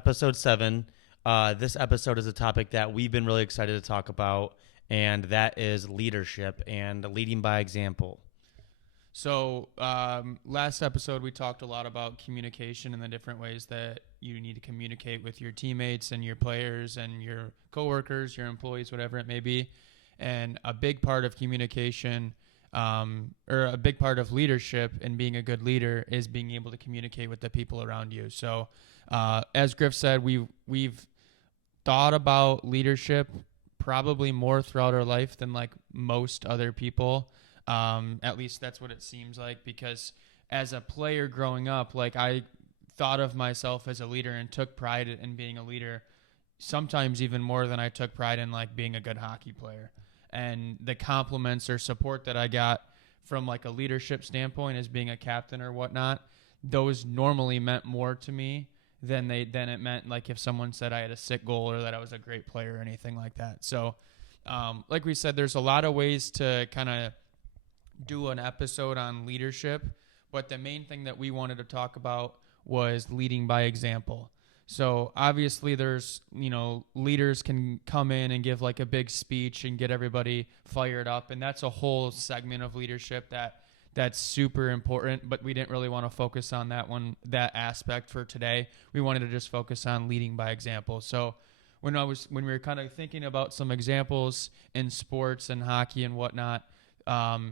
episode 7. This episode is a topic that we've been really excited to talk about, and that is leadership and leading by example. So last episode, we talked a lot about communication and the different ways that you need to communicate with your teammates and your players and your coworkers, your employees, whatever it may be. And a big part of communication or a big part of leadership and being a good leader is being able to communicate with the people around you. So as Griff said, we've thought about leadership probably more throughout our life than like most other people. At least that's what it seems like, because as a player growing up, like I thought of myself as a leader and took pride in being a leader, sometimes even more than I took pride in like being a good hockey player. And the compliments or support that I got from like a leadership standpoint as being a captain or whatnot, those normally meant more to me than it meant like if someone said I had a sick goal or that I was a great player or anything like that. So like we said, there's a lot of ways to kind of do an episode on leadership, but the main thing that we wanted to talk about was leading by example. So obviously there's, leaders can come in and give like a big speech and get everybody fired up, and that's a whole segment of leadership that's super important, but we didn't really want to focus on that aspect for today. We wanted to just focus on leading by example. So when we were kind of thinking about some examples in sports and hockey and whatnot,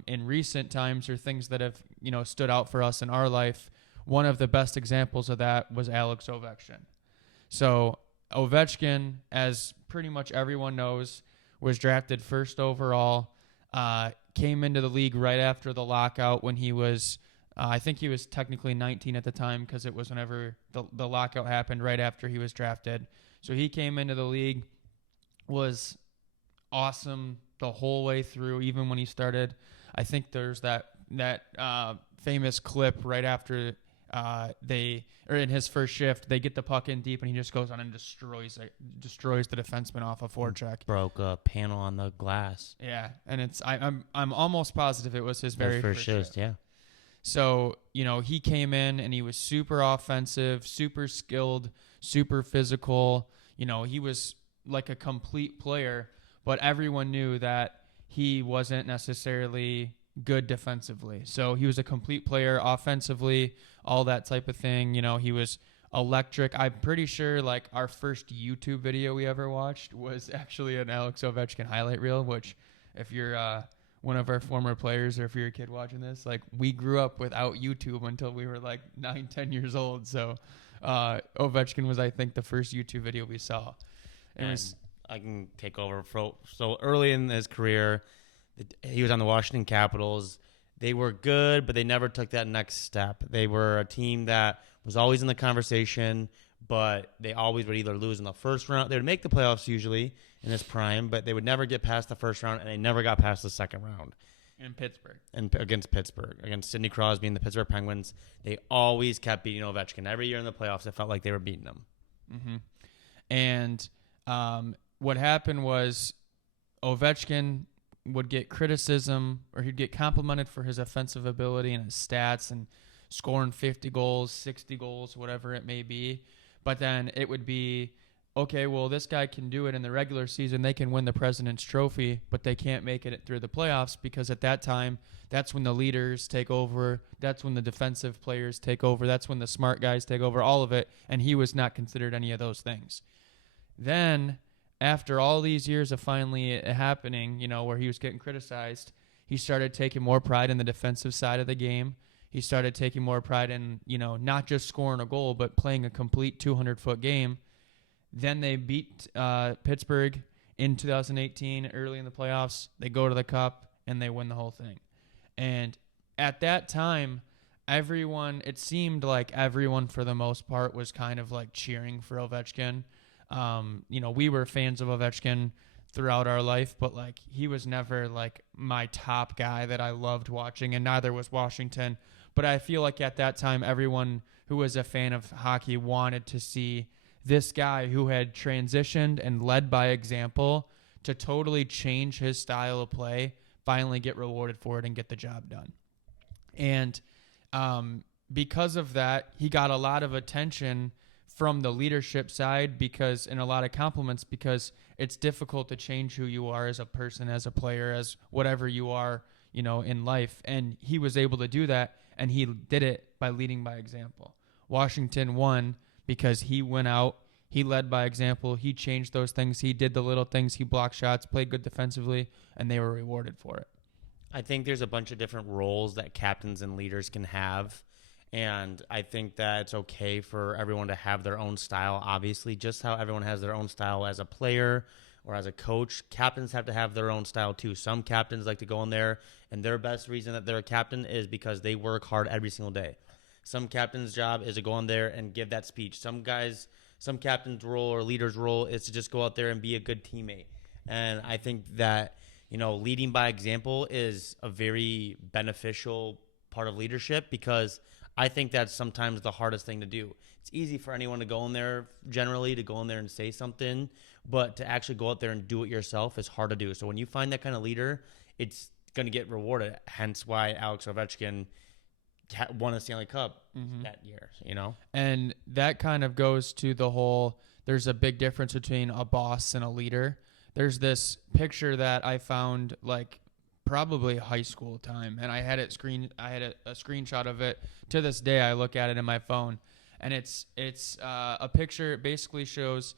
in recent times, or things that have, stood out for us in our life, one of the best examples of that was Alex Ovechkin. So Ovechkin, as pretty much everyone knows, was drafted first overall, came into the league right after the lockout when he was, I think he was technically 19 at the time, because it was whenever the lockout happened right after he was drafted. So he came into the league, was awesome the whole way through, even when he started. I think there's that famous clip right after in his first shift, they get the puck in deep and he just goes on and destroys the defenseman off a forecheck. Broke a panel on the glass. Yeah, and I'm almost positive it was his very first shift. Yeah. So, he came in and he was super offensive, super skilled, super physical. He was like a complete player, but everyone knew that he wasn't necessarily good defensively. So he was a complete player offensively, all that type of thing. He was electric. I'm pretty sure like our first YouTube video we ever watched was actually an Alex Ovechkin highlight reel, which if you're one of our former players or if you're a kid watching this, like we grew up without YouTube until we were like 9-10 years old. So Ovechkin was, I think, the first YouTube video we saw. And I can take over. So early in his career, he was on the Washington Capitals. They were good, but they never took that next step. They were a team that was always in the conversation, but they always would either lose in the first round. They would make the playoffs usually in his prime, but they would never get past the first round, and they never got past the second round. In Pittsburgh. And against Pittsburgh, against Sidney Crosby and the Pittsburgh Penguins, they always kept beating Ovechkin. Every year in the playoffs, it felt like they were beating him. Mm-hmm. And what happened was Ovechkin would get criticism, or he'd get complimented for his offensive ability and his stats and scoring 50 goals, 60 goals, whatever it may be. But then it would be, okay, well, this guy can do it in the regular season. They can win the President's Trophy, but they can't make it through the playoffs, because at that time, that's when the leaders take over. That's when the defensive players take over. That's when the smart guys take over, all of it. And he was not considered any of those things. Then after all these years of finally it happening, where he was getting criticized, he started taking more pride in the defensive side of the game. He started taking more pride in, not just scoring a goal, but playing a complete 200-foot game. Then they beat Pittsburgh in 2018, early in the playoffs. They go to the Cup, and they win the whole thing. And at that time, it seemed like everyone, for the most part, was kind of like cheering for Ovechkin. We were fans of Ovechkin throughout our life, but like he was never like my top guy that I loved watching, and neither was Washington. But I feel like at that time, everyone who was a fan of hockey wanted to see this guy who had transitioned and led by example to totally change his style of play, finally get rewarded for it and get the job done. And because of that, he got a lot of attention from the leadership side, because, and a lot of compliments, because it's difficult to change who you are as a person, as a player, as whatever you are, in life. And he was able to do that, and he did it by leading by example. Washington won because he went out, he led by example, he changed those things, he did the little things, he blocked shots, played good defensively, and they were rewarded for it. I think there's a bunch of different roles that captains and leaders can have. And I think that it's okay for everyone to have their own style. Obviously, just how everyone has their own style as a player or as a coach, captains have to have their own style too. Some captains like to go in there, and their best reason that they're a captain is because they work hard every single day. Some captain's job is to go in there and give that speech. Some captain's role or leader's role is to just go out there and be a good teammate. And I think that, leading by example is a very beneficial part of leadership, because I think that's sometimes the hardest thing to do. It's easy for anyone to go in there, generally, to go in there and say something, but to actually go out there and do it yourself is hard to do. So when you find that kind of leader, it's going to get rewarded. Hence why Alex Ovechkin won a Stanley Cup that year, And that kind of goes to the whole, there's a big difference between a boss and a leader. There's this picture that I found probably high school time, and I had a screenshot of it. To this day, I look at it in my phone, and it's a picture. It basically shows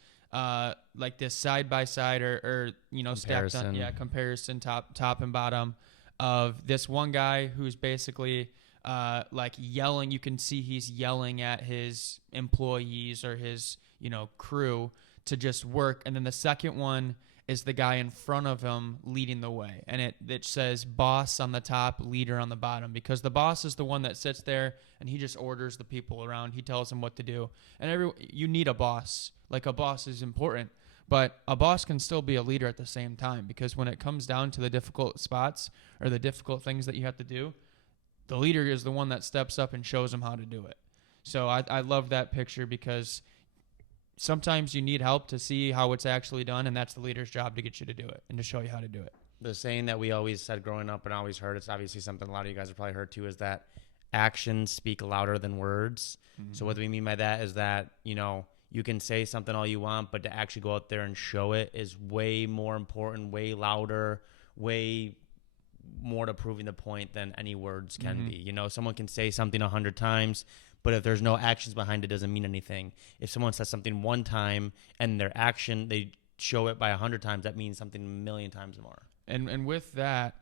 this side by side or stacked on, comparison top and bottom of this one guy who's basically yelling. You can see he's yelling at his employees or his crew to just work, and then the second one is the guy in front of him leading the way. And it says boss on the top, leader on the bottom, because the boss is the one that sits there and he just orders the people around. He tells them what to do. And you need a boss. A boss is important, but a boss can still be a leader at the same time, because when it comes down to the difficult spots or the difficult things that you have to do, the leader is the one that steps up and shows them how to do it. So I love that picture, because sometimes you need help to see how it's actually done, and that's the leader's job to get you to do it and to show you how to do it. The saying that we always said growing up and always heard, it's obviously something a lot of you guys have probably heard too, is that actions speak louder than words. Mm-hmm. So what we mean by that is that, you can say something all you want, but to actually go out there and show it is way more important, way louder, way more to proving the point than any words can be. Someone can say something 100 times, but if there's no actions behind it, doesn't mean anything. If someone says something one time and their action, they show it by 100 times, that means something a million times more. And with that,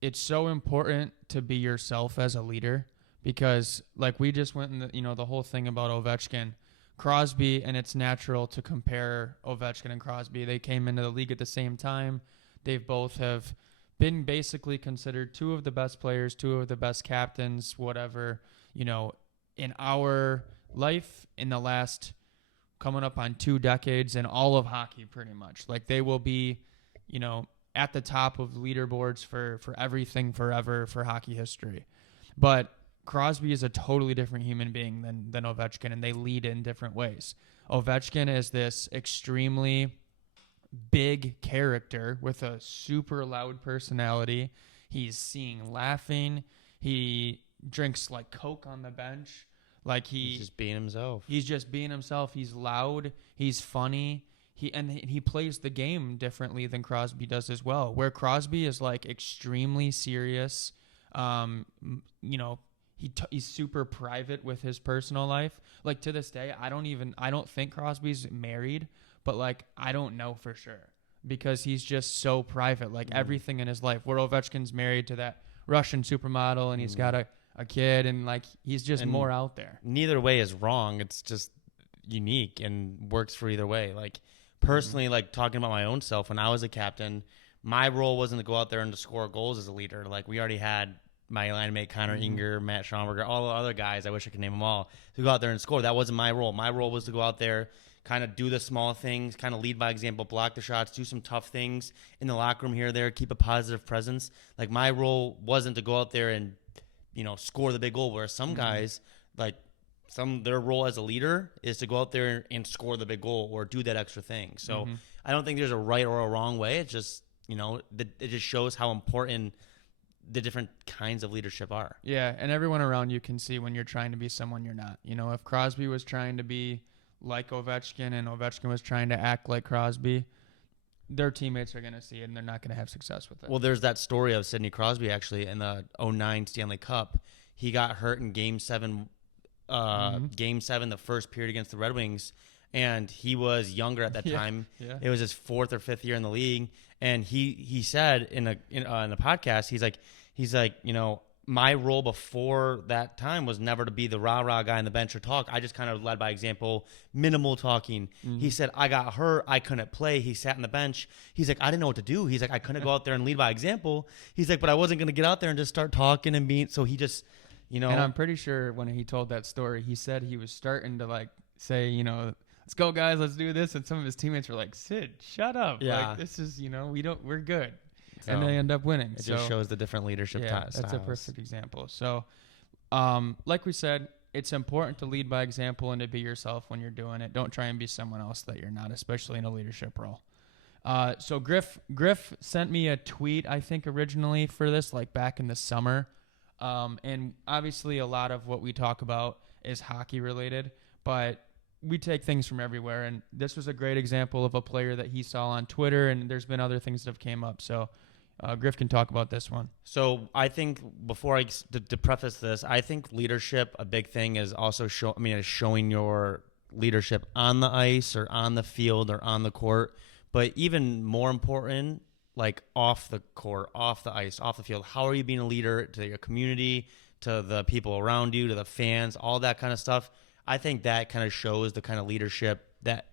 it's so important to be yourself as a leader, because we just went in the whole thing about Ovechkin, Crosby, and it's natural to compare Ovechkin and Crosby. They came into the league at the same time. They both have been basically considered two of the best players, two of the best captains, whatever, in our life in the last coming up on 2 decades in all of hockey, pretty much. They will be, at the top of leaderboards for everything forever for hockey history. But Crosby is a totally different human being than Ovechkin, and they lead in different ways. Ovechkin is this extremely big character with a super loud personality. He's seen laughing. He drinks Coke on the bench. He's just being himself. He's loud. He's funny. He plays the game differently than Crosby does as well. Where Crosby is extremely serious. He's super private with his personal life. To this day, I don't think Crosby's married, but I don't know for sure, because he's just so private. Everything in his life. Where Ovechkin's married to that Russian supermodel, and he's got a kid, and he's just more out there. Neither way is wrong. It's just unique and works for either way. Personally, talking about my own self, when I was a captain, my role wasn't to go out there and to score goals as a leader. We already had my line mate Connor Inger, Matt Schomburger, all the other guys, I wish I could name them all, to go out there and score. That wasn't my role. My role was to go out there, kind of do the small things, kind of lead by example, block the shots, do some tough things in the locker room here or there, keep a positive presence. My role wasn't to go out there and, score the big goal, whereas some guys, their role as a leader is to go out there and score the big goal or do that extra thing. So I don't think there's a right or a wrong way. It's just, it just shows how important the different kinds of leadership are. Yeah, and everyone around you can see when you're trying to be someone you're not. You know, if Crosby was trying to be like Ovechkin and Ovechkin was trying to act like Crosby, their teammates are going to see it and they're not going to have success with it. Well, there's that story of Sidney Crosby actually in the '09 Stanley Cup. He got hurt in Game 7, the first period against the Red Wings, and he was younger at that time. Yeah. It was his 4th or 5th year in the league, and he said in the podcast, he's like, you know, my role before that time was never to be the rah-rah guy on the bench or talk. I just kind of led by example, minimal talking. Mm-hmm. He said, I got hurt. I couldn't play. He sat on the bench. He's like, I didn't know what to do. He's like, I couldn't go out there and lead by example. He's like, but I wasn't going to get out there and just start talking and being, so he just, you know. And I'm pretty sure when he told that story, he said he was starting to like say, you know, let's go guys, let's do this. And some of his teammates were like, Sid, shut up. Yeah. Like, this is, you know, we're good. So and they end up winning. It just shows the different leadership styles. That's a perfect example. So, like we said, it's important to lead by example and to be yourself when you're doing it. Don't try and be someone else that you're not, especially in a leadership role. So Griff sent me a tweet, I think, originally for this, like back in the summer. And obviously a lot of what we talk about is hockey related, but we take things from everywhere. And this was a great example of a player that he saw on Twitter, and there's been other things that have came up. So Griff can talk about this one. So I think before to preface this, I think leadership, a big thing is also showing your leadership on the ice or on the field or on the court. But even more important, like off the court, off the ice, off the field, how are you being a leader to your community, to the people around you, to the fans, all that kind of stuff. I think that kind of shows the kind of leadership that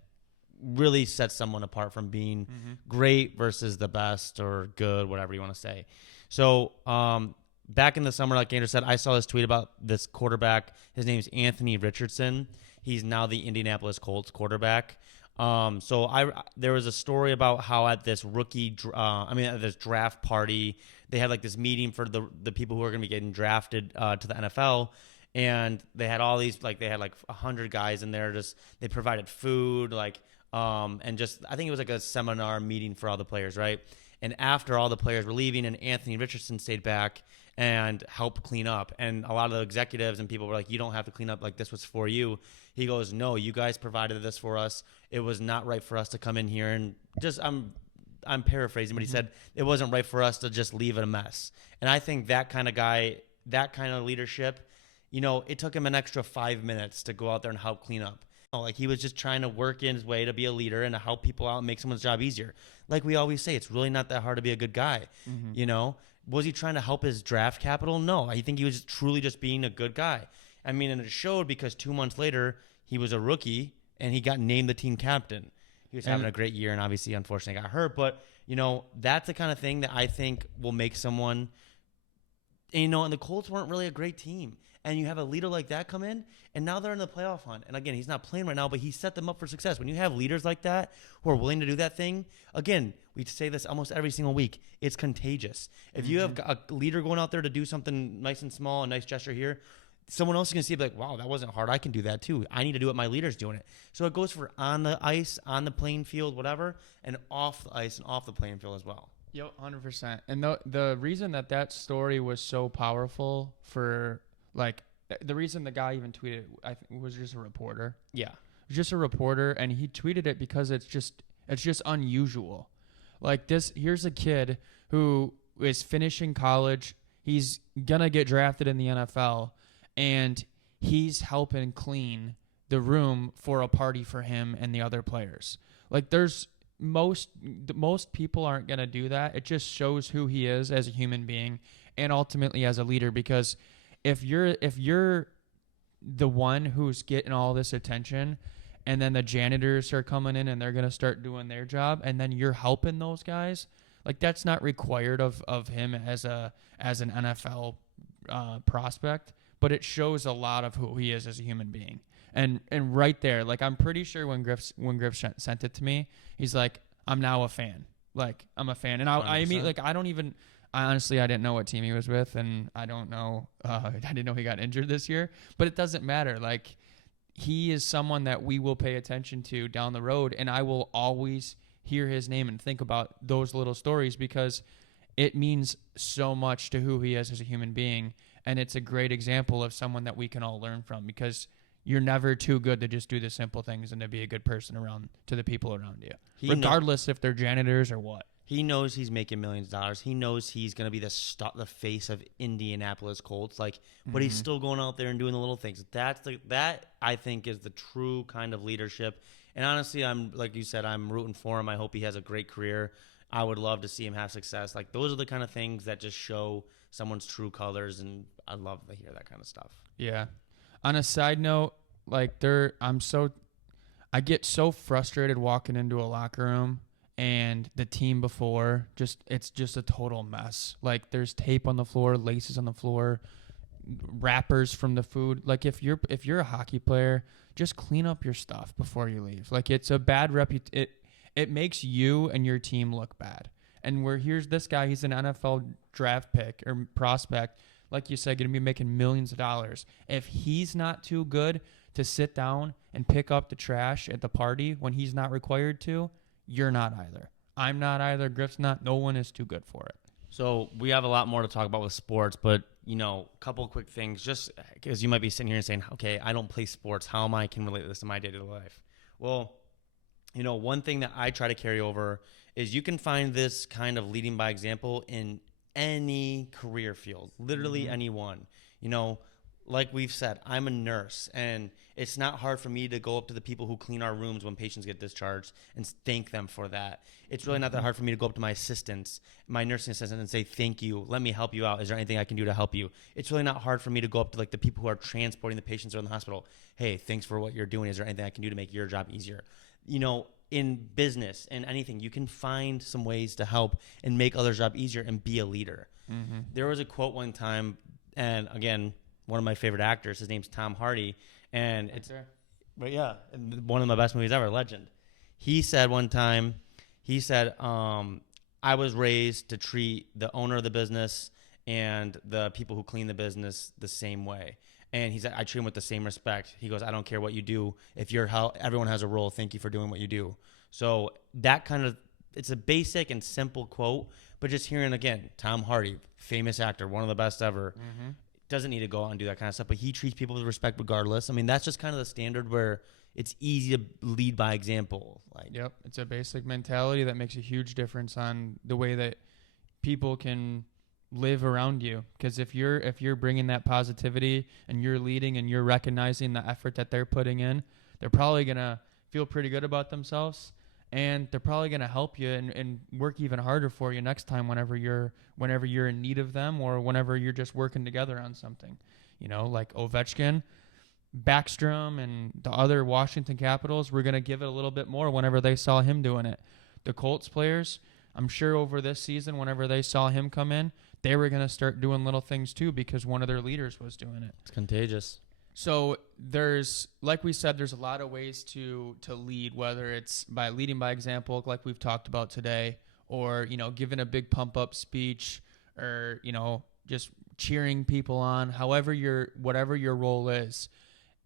really sets someone apart from being great versus the best or good, whatever you want to say. So back in the summer, like Andrew said, I saw this tweet about this quarterback. His name is Anthony Richardson. He's now the Indianapolis Colts quarterback. There was a story about how at this at this draft party, they had like this meeting for the people who are going to be getting drafted to the NFL. And they had all these, like, they had like 100 guys in there. They provided food, and I think it was like a seminar meeting for all the players, right? And after all the players were leaving, and Anthony Richardson stayed back and helped clean up. And a lot of the executives and people were like, you don't have to clean up, like, this was for you. He goes, no, you guys provided this for us. It was not right for us to come in here and just, I'm paraphrasing, but he said it wasn't right for us to just leave it a mess. And I think that kind of guy, that kind of leadership, you know, it took him an extra 5 minutes to go out there and help clean up. Like, he was just trying to work in his way to be a leader and to help people out and make someone's job easier. Like we always say, it's really not that hard to be a good guy. You know, was he trying to help his draft capital? No, I think he was truly just being a good guy. I mean, and it showed because 2 months later, he was a rookie and he got named the team captain. He was having a great year and obviously, unfortunately, got hurt. But, you know, that's the kind of thing that I think will make someone, you know, and the Colts weren't really a great team. And you have a leader like that come in, and now they're in the playoff hunt. And again, he's not playing right now, but he set them up for success. When you have leaders like that who are willing to do that thing, again, we say this almost every single week, it's contagious. If you have a leader going out there to do something nice and small, a nice gesture here, someone else is going to see, like, wow, that wasn't hard. I can do that too. I need to do it. My leader's doing it. So it goes for on the ice, on the playing field, whatever, and off the ice and off the playing field as well. Yep, 100%. And the reason that story was so powerful for, like, the reason the guy even tweeted, I think, was just a reporter. Yeah. It was just a reporter, and he tweeted it because it's just unusual. Like, here's a kid who is finishing college. He's going to get drafted in the NFL, and he's helping clean the room for a party for him and the other players. Like, most people aren't going to do that. It just shows who he is as a human being and ultimately as a leader, because if you're the one who's getting all this attention and then the janitors are coming in and they're going to start doing their job and then you're helping those guys, like, that's not required of him as an NFL prospect, but it shows a lot of who he is as a human being. And right there, like, I'm pretty sure when Griff sent it to me, he's like, I'm now a fan. Like, I'm a fan. And I mean, like, I honestly didn't know what team he was with, and I don't know. I didn't know he got injured this year, but it doesn't matter. Like, he is someone that we will pay attention to down the road, and I will always hear his name and think about those little stories, because it means so much to who he is as a human being. And it's a great example of someone that we can all learn from, because you're never too good to just do the simple things and to be a good person around to the people around you, regardless if they're janitors or what. He knows he's making millions of dollars. He knows he's going to be the face of Indianapolis Colts. But he's still going out there and doing the little things. That I think is the true kind of leadership. And honestly, like you said, I'm rooting for him. I hope he has a great career. I would love to see him have success. Those are the kind of things that just show someone's true colors, and I love to hear that kind of stuff. Yeah. On a side note, I get so frustrated walking into a locker room and the team before it's just a total mess. There's tape on the floor, laces on the floor, wrappers from the food. If you're a hockey player, just clean up your stuff before you leave. It's a bad it makes you and your team look bad. And here's this guy, he's an NFL draft pick or prospect, like you said, going to be making millions of dollars. If he's not too good to sit down and pick up the trash at the party when he's not required to, you're not either. I'm not either. Griff's not. No one is too good for it. So we have a lot more to talk about with sports, but, a couple of quick things, just because you might be sitting here and saying, okay, I don't play sports. How am I can relate this to my day-to-day life? Well, one thing that I try to carry over is you can find this kind of leading by example in any career field, literally anyone. Like we've said, I'm a nurse, and it's not hard for me to go up to the people who clean our rooms when patients get discharged and thank them for that. It's really not that hard for me to go up to my assistants, my nursing assistant, and say, thank you, let me help you out. Is there anything I can do to help you? It's really not hard for me to go up to the people who are transporting the patients around the hospital. Hey, thanks for what you're doing. Is there anything I can do to make your job easier? In business and anything, you can find some ways to help and make others' job easier and be a leader. Mm-hmm. There was a quote one time, and again, one of my favorite actors, his name's Tom Hardy, and one of my best movies ever, Legend. He said one time, I was raised to treat the owner of the business and the people who clean the business the same way. And he said, I treat him with the same respect. He goes, I don't care what you do. Everyone has a role. Thank you for doing what you do. So that it's a basic and simple quote, but just hearing, again, Tom Hardy, famous actor, one of the best ever, doesn't need to go out and do that kind of stuff, but he treats people with respect regardless. I mean, that's just kind of the standard where it's easy to lead by example. Yep. It's a basic mentality that makes a huge difference on the way that people can live around you, because if you're bringing that positivity and you're leading and you're recognizing the effort that they're putting in, they're probably gonna feel pretty good about themselves, and they're probably gonna help you and work even harder for you next time whenever you're in need of them, or whenever you're just working together on something. Like Ovechkin, Backstrom, and the other Washington Capitals were gonna give it a little bit more whenever they saw him doing it. The Colts players, I'm sure over this season, whenever they saw him come in, they were going to start doing little things too, because one of their leaders was doing it. It's contagious. So like we said, there's a lot of ways to lead, whether it's by leading by example, like we've talked about today, or, giving a big pump up speech, or, just cheering people on, whatever your role is.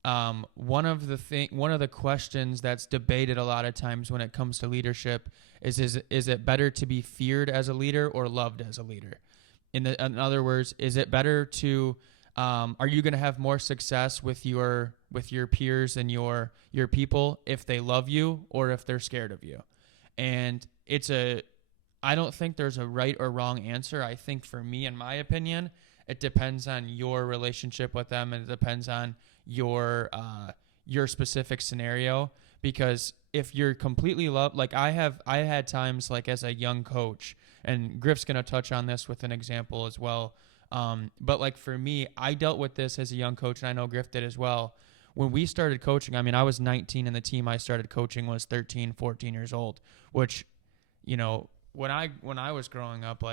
One of the questions that's debated a lot of times when it comes to leadership is it better to be feared as a leader or loved as a leader? In other words, is it better to are you going to have more success with your peers and your people if they love you or if they're scared of you? And I don't think there's a right or wrong answer. I think, for me, in my opinion, it depends on your relationship with them, and it depends on your specific scenario. Because if you're completely loved, I had times as a young coach, and Griff's going to touch on this with an example as well. But for me, I dealt with this as a young coach, and I know Griff did as well. When we started coaching, I was 19, and the team I started coaching was 13, 14 years old, which, when I was growing up,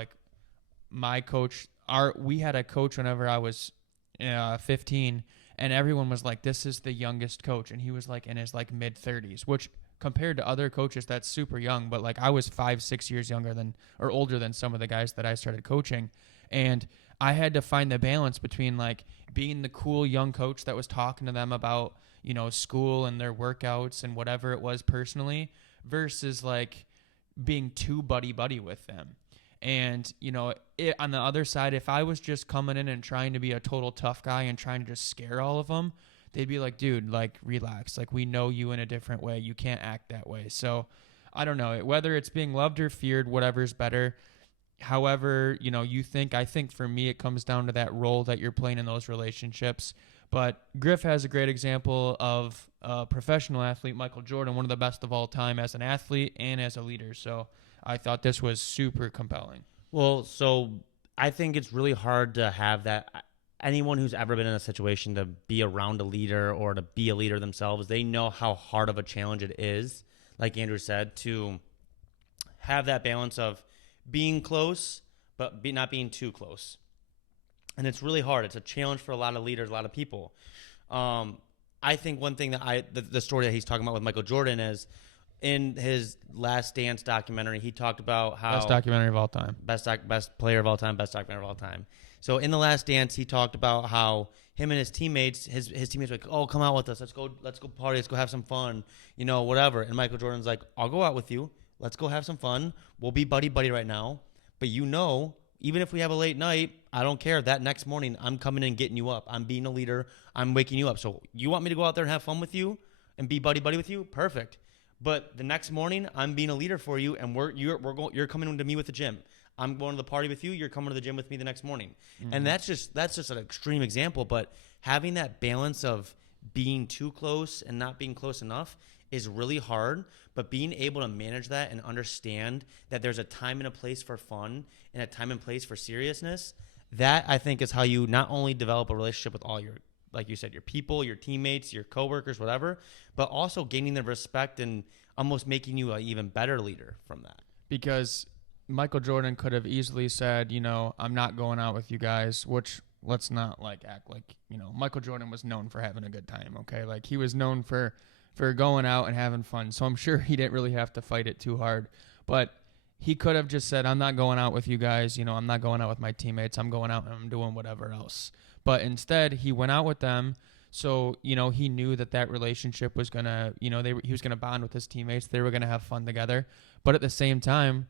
my coach, we had a coach whenever I was 15, and everyone was like, this is the youngest coach. And he was in his mid 30s, which compared to other coaches, that's super young. But I was 5-6 years older than some of the guys that I started coaching. And I had to find the balance between being the cool young coach that was talking to them about, school and their workouts and whatever it was personally, versus being too buddy with them. And, on the other side, if I was just coming in and trying to be a total tough guy and trying to just scare all of them, they'd be like, dude, like, relax. Like, we know you in a different way. You can't act that way. So I don't know. Whether it's being loved or feared, whatever's better. However, I think for me, it comes down to that role that you're playing in those relationships. But Griff has a great example of a professional athlete, Michael Jordan, one of the best of all time as an athlete and as a leader. So I thought this was super compelling. Well, so I think it's really hard to have that. Anyone who's ever been in a situation to be around a leader or to be a leader themselves, they know how hard of a challenge it is, like Andrew said, to have that balance of being close but not being too close. And it's really hard. It's a challenge for a lot of leaders, a lot of people. I think one thing that the story that he's talking about with Michael Jordan is, in his Last Dance documentary, he talked about how best documentary of all time, best player of all time, best documentary of all time. So in the Last Dance, he talked about how him and his teammates, his teammates were like, oh, come out with us, let's go party, let's go have some fun, whatever. And Michael Jordan's like, I'll go out with you, let's go have some fun, we'll be buddy right now, but even if we have a late night, I don't care. That next morning, I'm coming in and getting you up. I'm being a leader. I'm waking you up. So you want me to go out there and have fun with you and be buddy with you? Perfect. But the next morning, I'm being a leader for you, and you're coming to me with the gym. I'm going to the party with you. You're coming to the gym with me the next morning. Mm-hmm. And that's just an extreme example. But having that balance of being too close and not being close enough is really hard. But being able to manage that and understand that there's a time and a place for fun and a time and place for seriousness, that I think is how you not only develop a relationship with all your, like you said, your people, your teammates, your coworkers, whatever, but also gaining the respect and almost making you an even better leader from that. Because Michael Jordan could have easily said, I'm not going out with you guys, which let's not act like, Michael Jordan was known for having a good time. Okay. Like, he was known for going out and having fun. So I'm sure he didn't really have to fight it too hard, but he could have just said, I'm not going out with you guys. I'm not going out with my teammates. I'm going out and I'm doing whatever else. But instead, he went out with them. So, he knew that relationship was going to, he was going to bond with his teammates. They were going to have fun together. But at the same time,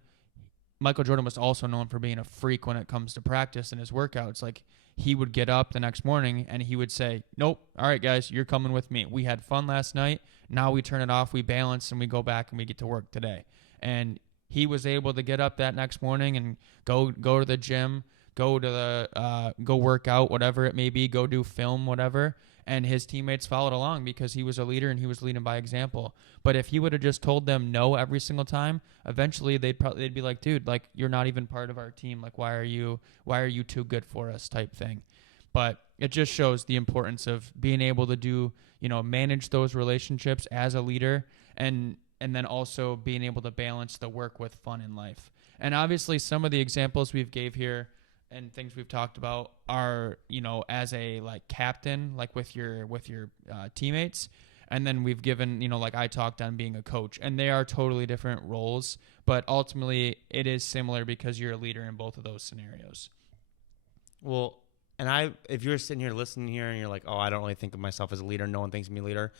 Michael Jordan was also known for being a freak when it comes to practice and his workouts. Like, he would get up the next morning and he would say, nope, all right, guys, you're coming with me. We had fun last night. Now we turn it off, we balance, and we go back and we get to work today. And he was able to get up that next morning and go to the gym, go work out, whatever it may be, go do film, whatever. And his teammates followed along because he was a leader and he was leading by example. But if he would have just told them no every single time, eventually they'd be like, dude, like, you're not even part of our team. Like, why are you too good for us type thing. But it just shows the importance of being able to do, manage those relationships as a leader and then also being able to balance the work with fun in life. And obviously some of the examples we've gave here and things we've talked about are, as a captain, with your teammates. And then we've given, I talked on being a coach, and they are totally different roles, but ultimately it is similar because you're a leader in both of those scenarios. Well, and if you're sitting here listening here and you're like, oh, I don't really think of myself as a leader. No one thinks of me a leader.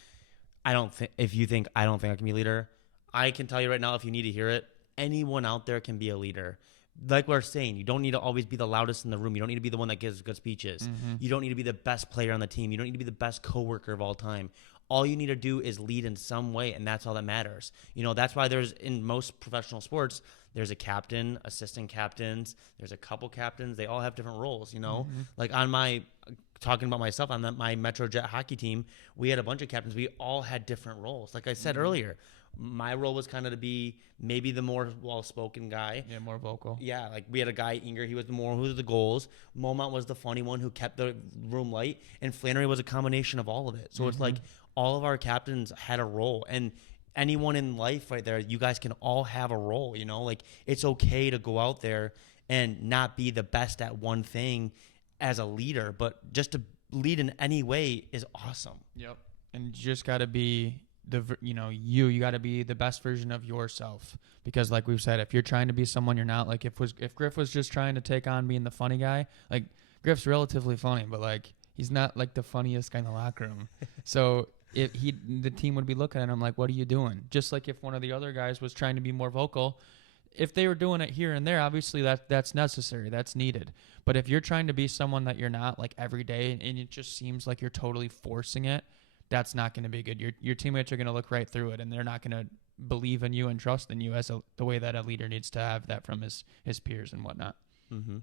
If you think I don't think I can be a leader, I can tell you right now, if you need to hear it, anyone out there can be a leader. Like we're saying, you don't need to always be the loudest in the room. You don't need to be the one that gives good speeches. Mm-hmm. You don't need to be the best player on the team. You don't need to be the best coworker of all time. All you need to do is lead in some way, and that's all that matters. That's why in most professional sports, there's a captain, assistant captains, there's a couple captains. They all have different roles, Mm-hmm. Like talking about myself, on my MetroJet hockey team, we had a bunch of captains. We all had different roles. Like I said earlier, my role was kind of to be maybe the more well-spoken guy. Yeah, more vocal. Yeah, like we had a guy, Inger, he was who was the goals. Momont was the funny one who kept the room light. And Flannery was a combination of all of it. So It's like all of our captains had a role. And anyone in life right there, you guys can all have a role, Like, it's okay to go out there and not be the best at one thing as a leader, but just to lead in any way is awesome. Yep. And you just got to be you got to be the best version of yourself, because like we've said, if you're trying to be someone you're not, like if Griff was just trying to take on being the funny guy, like Griff's relatively funny, but like he's not like the funniest guy in the locker room. So the team would be looking at him like, what are you doing? Just like if one of the other guys was trying to be more vocal, if they were doing it here and there, obviously that's necessary, that's needed. But if you're trying to be someone that you're not, like every day, and it just seems like you're totally forcing it, that's not going to be good. Your teammates are going to look right through it, and they're not going to believe in you and trust in you the way that a leader needs to have that from his peers and whatnot. Mm-hmm.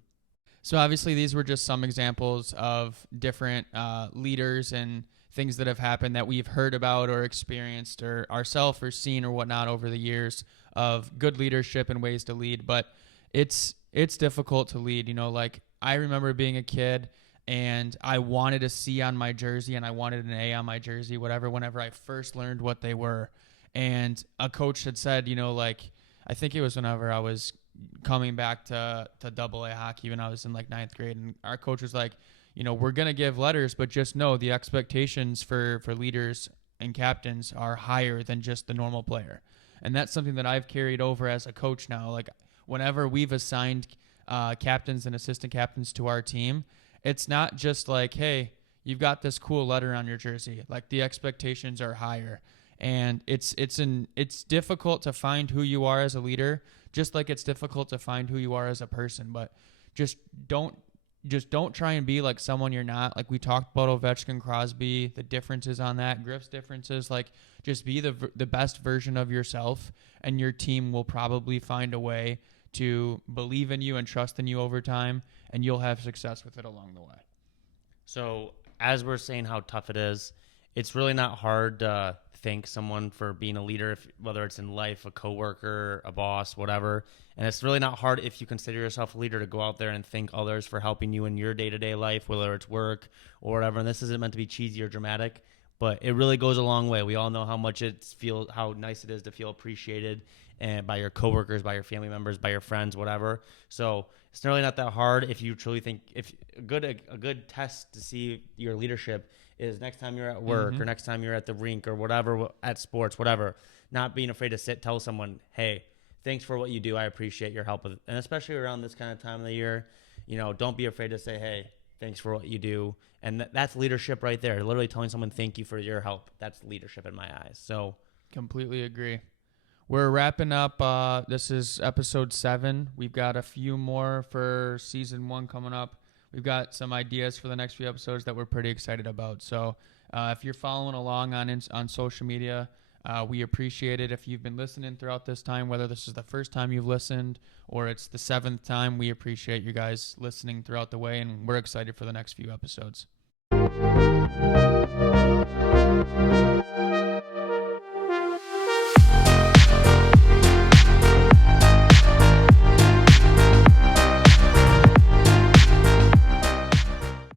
So obviously these were just some examples of different leaders and things that have happened that we've heard about or experienced or ourselves or seen or whatnot over the years of good leadership and ways to lead. But it's difficult to lead. Like I remember being a kid and I wanted a C on my jersey and I wanted an A on my jersey, whatever, whenever I first learned what they were. And a coach had said, like, I think it was whenever I was coming back to AA hockey when I was in like 9th grade. And our coach was like, we're going to give letters, but just know the expectations for leaders and captains are higher than just the normal player. And that's something that I've carried over as a coach now. Like whenever we've assigned captains and assistant captains to our team, it's not just like, hey, you've got this cool letter on your jersey. Like the expectations are higher. And it's difficult to find who you are as a leader, just like it's difficult to find who you are as a person. But just don't try and be like someone you're not. Like we talked about Ovechkin, Crosby, the differences on that, Griff's differences. Like just be the best version of yourself, and your team will probably find a way to believe in you and trust in you over time, and you'll have success with it along the way. So as we're saying how tough it is, it's really not hard to thank someone for being a leader, whether it's in life, a coworker, a boss, whatever. And it's really not hard if you consider yourself a leader to go out there and thank others for helping you in your day-to-day life, whether it's work or whatever. And this isn't meant to be cheesy or dramatic, but it really goes a long way. We all know how much how nice it is to feel appreciated and by your coworkers, by your family members, by your friends, whatever. So it's really not that hard if you truly think. If a good test to see your leadership is next time you're at work or next time you're at the rink or whatever, at sports, whatever, not being afraid to tell someone, hey, thanks for what you do. I appreciate your help. And especially around this kind of time of the year, don't be afraid to say, hey, thanks for what you do. And that's leadership right there. Literally telling someone thank you for your help. That's leadership in my eyes. So completely agree. We're wrapping up. This is episode 7. We've got a few more for season 1 coming up. We've got some ideas for the next few episodes that we're pretty excited about. So if you're following along on social media, we appreciate it. If you've been listening throughout this time, whether this is the first time you've listened or it's the 7th time, we appreciate you guys listening throughout the way, and we're excited for the next few episodes.